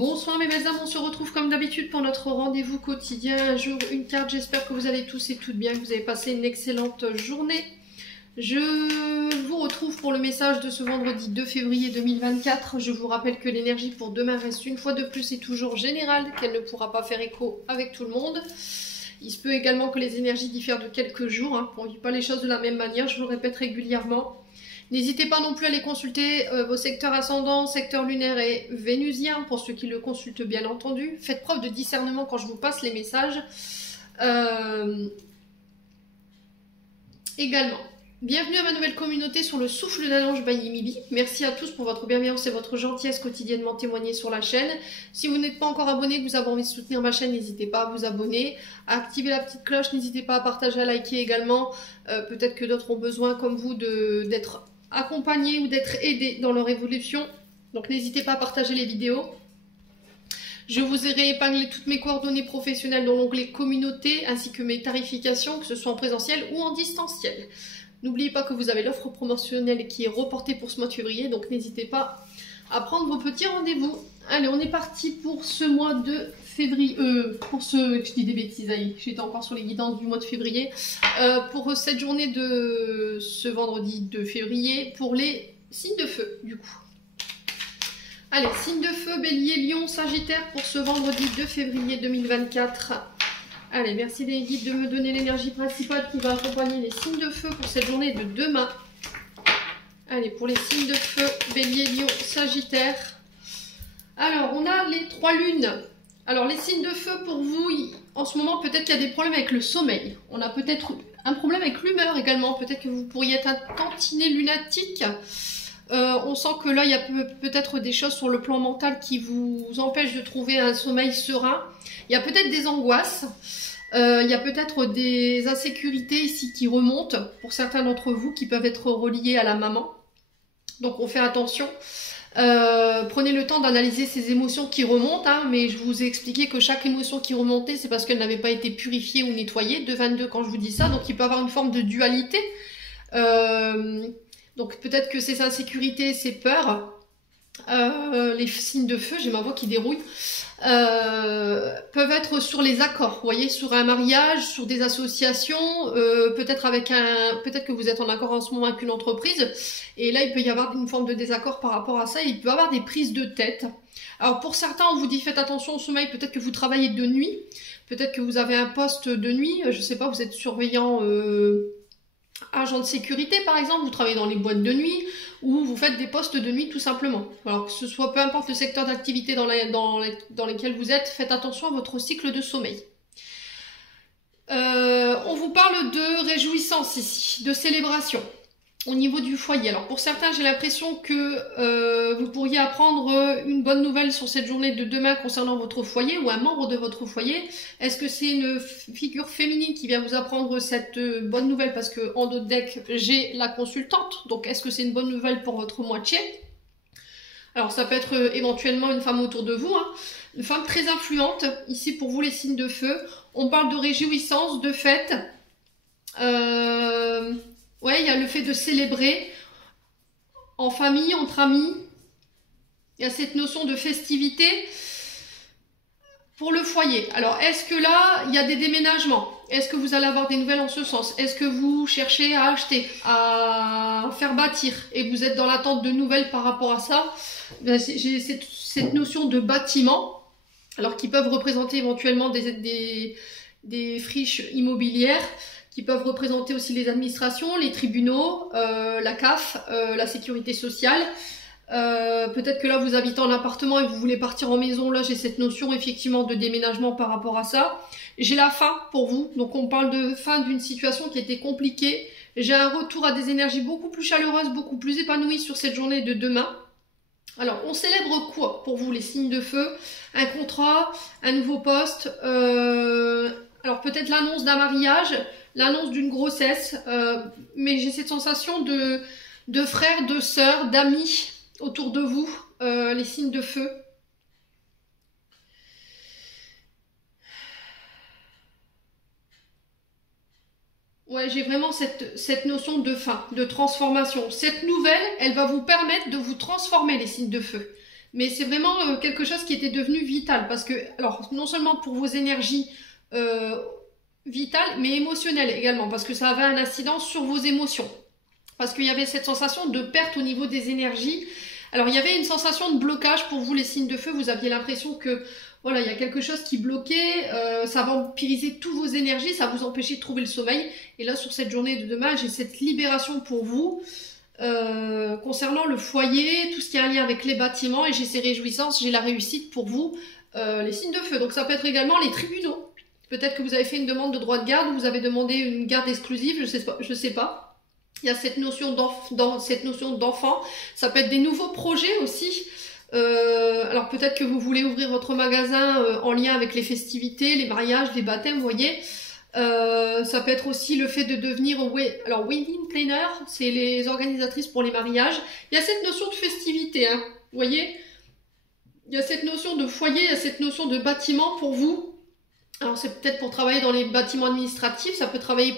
Bonsoir mes belles âmes, on se retrouve comme d'habitude pour notre rendez-vous quotidien, un jour, une carte. J'espère que vous allez tous et toutes bien, que vous avez passé une excellente journée. Je vous retrouve pour le message de ce vendredi 2 février 2024. Je vous rappelle que l'énergie pour demain reste une fois de plus et toujours générale, qu'elle ne pourra pas faire écho avec tout le monde. Il se peut également que les énergies diffèrent de quelques jours, on ne vit pas les choses de la même manière, je vous le répète régulièrement. N'hésitez pas non plus à aller consulter vos secteurs ascendants, secteur lunaire et vénusien, pour ceux qui le consultent bien entendu. Faites preuve de discernement quand je vous passe les messages. Également, bienvenue à ma nouvelle communauté sur le souffle d'un ange by Emilie. Merci à tous pour votre bienveillance et votre gentillesse quotidiennement témoignée sur la chaîne. Si vous n'êtes pas encore abonné, que vous avez envie de soutenir ma chaîne, n'hésitez pas à vous abonner, à activer la petite cloche, n'hésitez pas à partager, à liker également. Peut-être que d'autres ont besoin comme vous d'être accompagnés ou d'être aidés dans leur évolution. Donc n'hésitez pas à partager les vidéos. Je vous ai réépinglé toutes mes coordonnées professionnelles dans l'onglet communauté ainsi que mes tarifications, que ce soit en présentiel ou en distanciel. N'oubliez pas que vous avez l'offre promotionnelle qui est reportée pour ce mois de février, donc n'hésitez pas à prendre vos petits rendez-vous. Allez, on est parti pour ce mois de février, je dis des bêtises, j'étais encore sur les guidances du mois de février, pour cette journée de ce vendredi 2 février, pour les signes de feu, du coup. Allez, signes de feu, bélier, lion, sagittaire, pour ce vendredi 2 février 2024. Allez, merci les guides de me donner l'énergie principale qui va accompagner les signes de feu pour cette journée de demain. Allez, pour les signes de feu, bélier, lion, sagittaire. Alors, on a les 3 lunes. Alors, les signes de feu pour vous, en ce moment, peut-être qu'il y a des problèmes avec le sommeil. On a peut-être un problème avec l'humeur également. Peut-être que vous pourriez être un tantinet lunatique. On sent que là, il y a peut-être des choses sur le plan mental qui vous empêchent de trouver un sommeil serein. Il y a peut-être des angoisses. Il y a peut-être des insécurités ici qui remontent pour certains d'entre vous qui peuvent être reliées à la maman. Donc, on fait attention. Prenez le temps d'analyser ces émotions qui remontent, mais je vous ai expliqué que chaque émotion qui remontait, c'est parce qu'elle n'avait pas été purifiée ou nettoyée. 2-22 quand je vous dis ça, donc il peut y avoir une forme de dualité. Donc peut-être que ces insécurités, ces peurs, les signes de feu, j'ai ma voix qui dérouille, peuvent être sur les accords, vous voyez, sur un mariage, sur des associations, peut-être que vous êtes en accord en ce moment avec une entreprise, et là il peut y avoir une forme de désaccord par rapport à ça, il peut y avoir des prises de tête. Alors pour certains, on vous dit faites attention au sommeil, peut-être que vous travaillez de nuit, peut-être que vous avez un poste de nuit, je sais pas, vous êtes surveillant, agent de sécurité par exemple, vous travaillez dans les boîtes de nuit, ou vous faites des postes de nuit tout simplement. Alors que ce soit peu importe le secteur d'activité dans lesquels vous êtes, faites attention à votre cycle de sommeil. On vous parle de réjouissance ici, de célébration au niveau du foyer. Alors pour certains, j'ai l'impression que vous pourriez apprendre une bonne nouvelle sur cette journée de demain concernant votre foyer ou un membre de votre foyer. Est-ce que c'est une figure féminine qui vient vous apprendre cette bonne nouvelle? Parce que en dos de deck, j'ai la consultante. Donc est-ce que c'est une bonne nouvelle pour votre moitié? Alors ça peut être éventuellement une femme autour de vous, une femme très influente. Ici pour vous les signes de feu, on parle de réjouissance, de fête. Ouais, il y a le fait de célébrer en famille, entre amis. Il y a cette notion de festivité pour le foyer. Alors, est-ce que là, il y a des déménagements? Est-ce que vous allez avoir des nouvelles en ce sens? Est-ce que vous cherchez à acheter, à faire bâtir et vous êtes dans l'attente de nouvelles par rapport à ça? J'ai cette notion de bâtiment, alors qui peuvent représenter éventuellement des friches immobilières, qui peuvent représenter aussi les administrations, les tribunaux, la CAF, la sécurité sociale. Peut-être que là, vous habitez en appartement et vous voulez partir en maison. Là, j'ai cette notion effectivement de déménagement par rapport à ça. J'ai la fin pour vous. Donc, on parle de fin d'une situation qui était compliquée. J'ai un retour à des énergies beaucoup plus chaleureuses, beaucoup plus épanouies sur cette journée de demain. Alors, on célèbre quoi pour vous, les signes de feu? Un contrat, un nouveau poste, alors peut-être l'annonce d'un mariage, l'annonce d'une grossesse, mais j'ai cette sensation de frères, de sœurs, d'amis autour de vous, les signes de feu. Ouais, j'ai vraiment cette notion de fin, de transformation. Cette nouvelle, elle va vous permettre de vous transformer, les signes de feu. mais c'est vraiment quelque chose qui était devenu vital, parce que, alors, non seulement pour vos énergies vitales, mais émotionnelles également, parce que ça avait un incidence sur vos émotions, parce qu'il y avait cette sensation de perte au niveau des énergies. Alors, il y avait une sensation de blocage pour vous, les signes de feu, vous aviez l'impression que, voilà, il y a quelque chose qui bloquait, ça vampirisait toutes vos énergies, ça vous empêchait de trouver le sommeil, et là, sur cette journée de demain, j'ai cette libération pour vous, concernant le foyer, tout ce qui a un lien avec les bâtiments, et j'ai ces réjouissances, j'ai la réussite pour vous, les signes de feu. Donc ça peut être également les tribunaux. Peut-être que vous avez fait une demande de droit de garde, ou vous avez demandé une garde exclusive, je sais pas. Il y a cette notion d'enfant. Ça peut être des nouveaux projets aussi. Alors peut-être que vous voulez ouvrir votre magasin en lien avec les festivités, les mariages, les baptêmes, vous voyez. Ça peut être aussi le fait de devenir wedding planner, c'est les organisatrices pour les mariages. Il y a cette notion de festivité, hein, vous voyez. Il y a cette notion de foyer, il y a cette notion de bâtiment pour vous. Alors c'est peut-être pour travailler dans les bâtiments administratifs, ça peut travailler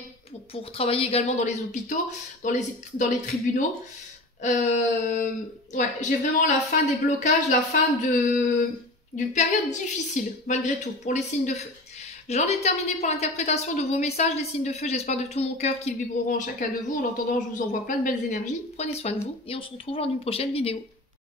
pour travailler également dans les hôpitaux, dans les tribunaux. Ouais, j'ai vraiment la fin des blocages, la fin d'une période difficile, malgré tout, pour les signes de feu. J'en ai terminé pour l'interprétation de vos messages, les signes de feu. J'espère de tout mon cœur qu'ils vibreront en chacun de vous. En attendant, je vous envoie plein de belles énergies. Prenez soin de vous et on se retrouve lors d'une prochaine vidéo.